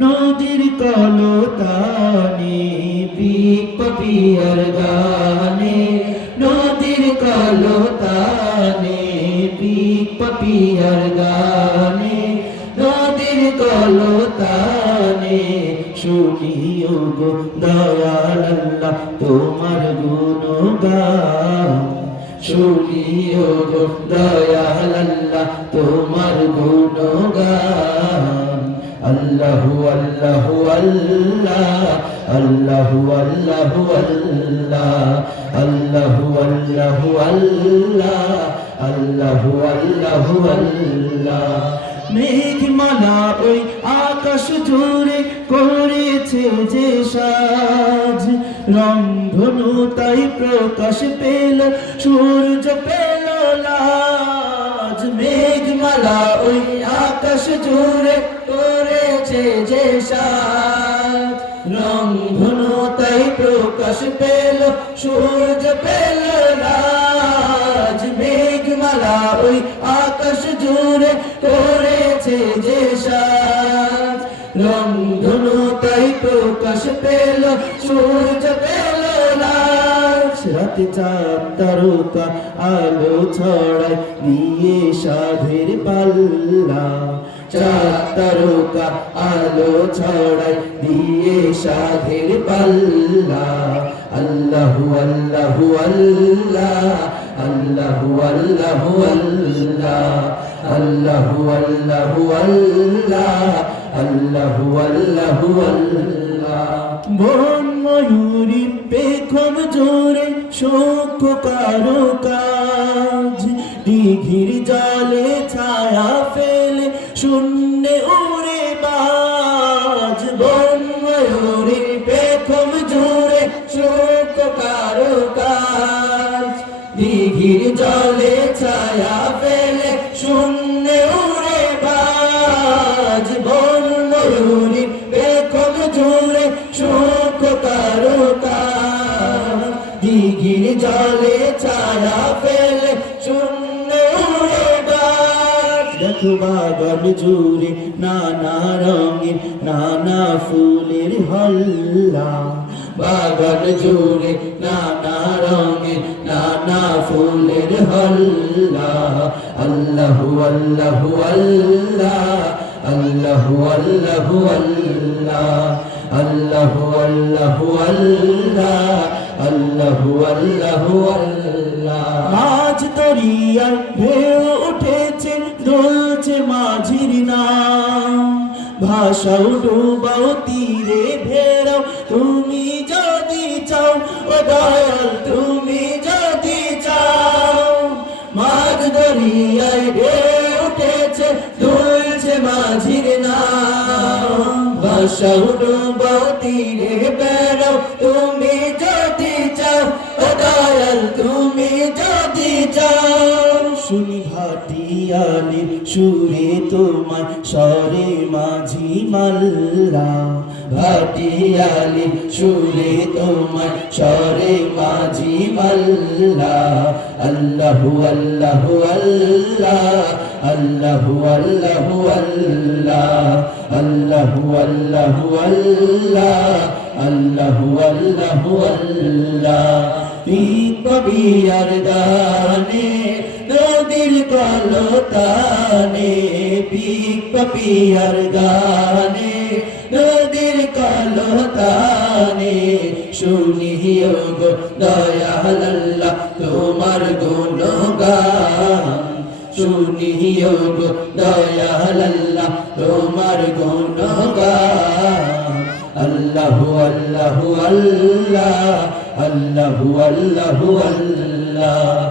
নদীর কলতানে পিপিয়ার গানে। নদীর কলতানে পিপিয়ার গানে। নদীর কলতানে শুনিও গো দয়াল আল্লাহ, তোমার গুণগান। শুনিও গো দয়াল আল্লাহ, তোমার আল্লাহু আল্লাহ, আল্লাহু আল্লাহু আল্লাহ, আল্লাহু আল্লাহু আল্লাহ, আল্লাহু মেঘমালা ওই আকাশ জুড়ে করেছে যে সাজ, রংধনু তাই প্রকাশ পেল, সূর্য পেল লাজ। মেঘমালা ওই আকাশ জুড়ে করেছে যে সাজ রংধনু তাই প্রকাশ পেল, সূর্য পেল লাজ মেঘমালা ওই আকাশ জুড়ে করেছে যে সাজ রংধনু তাই প্রকাশ পেল, সূর্য পেল লাজ রাতে চাঁদ আলো ছড়ায় দিয়ে সাধের পাল্লা। চাঁদ তারকা আলো ছড়ায় দিয়ে সাধের পাল্লা। আল্লাহু আল্লাহু আল্লাহ, আল্লাহু আল্লাহু আল্লাহ, আল্লাহু আল্লাহু আল্লাহ, আল্লাহু আল্লাহু আল্লাহ। শোক কারও কাজ দিঘির জলে ছায়া ফেলে শূন্য উড়ে বাজ। বন ময়ূরী পেখম জোরে শোক কারও কাজ দিঘির জলে ছায়া ফেলে শূন্য দিঘির জলে ছায়া ফেলে, শূন্য দেখো বাগান জুড়ে নানা রঙের, নানা ফুলের হল্লা। বাগান জুড়ে নানা রঙের, নানা ফুলের হল্লা। আল্লাহু আল্লাহু, আল্লাহ। আল্লাহু আল্লাহু, আল্লাহ। আল্লাহু আল্লাহু, আল্লাহ। আজ দরিয়ার ঢেউ উঠেছে দোলছে মাঝির নাম। ভাষাও ডুবাও, তীরে ভেরাও, তুমি যদি চাও, ও দয়াল, তুমি যদি চাও। মাঝ দরিয়ায় ঢেউ উঠেছে দুলছে মাঝির নাম। ভাষাও ডুবাও, তীরে বেড়াও তুমি সুরে তোমার স্বরে মাঝি মাল্লা ভাটিয়ালি সুরে তোমার স্বরে মাঝি মাল্লা আল্লাহু আল্লাহু, আল্লাহ, আল্লাহু আল্লাহু, আল্লাহ, আল্লাহু আল্লাহু, আল্লাহ, আল্লাহু আল্লাহু, আল্লাহ। পিপিয়ার গানে নদীর কলতানে পিপিয়ার গানে। নদীর কলতানে, শুনিও গো দয়াল আল্লাহ তোমার গুণগান। শুনিও গো দয়াল আল্লাহ তোমার গুণগান। আল্লাহু আল্লাহু আল্লাহ, আল্লাহু আল্লাহু আল্লাহ।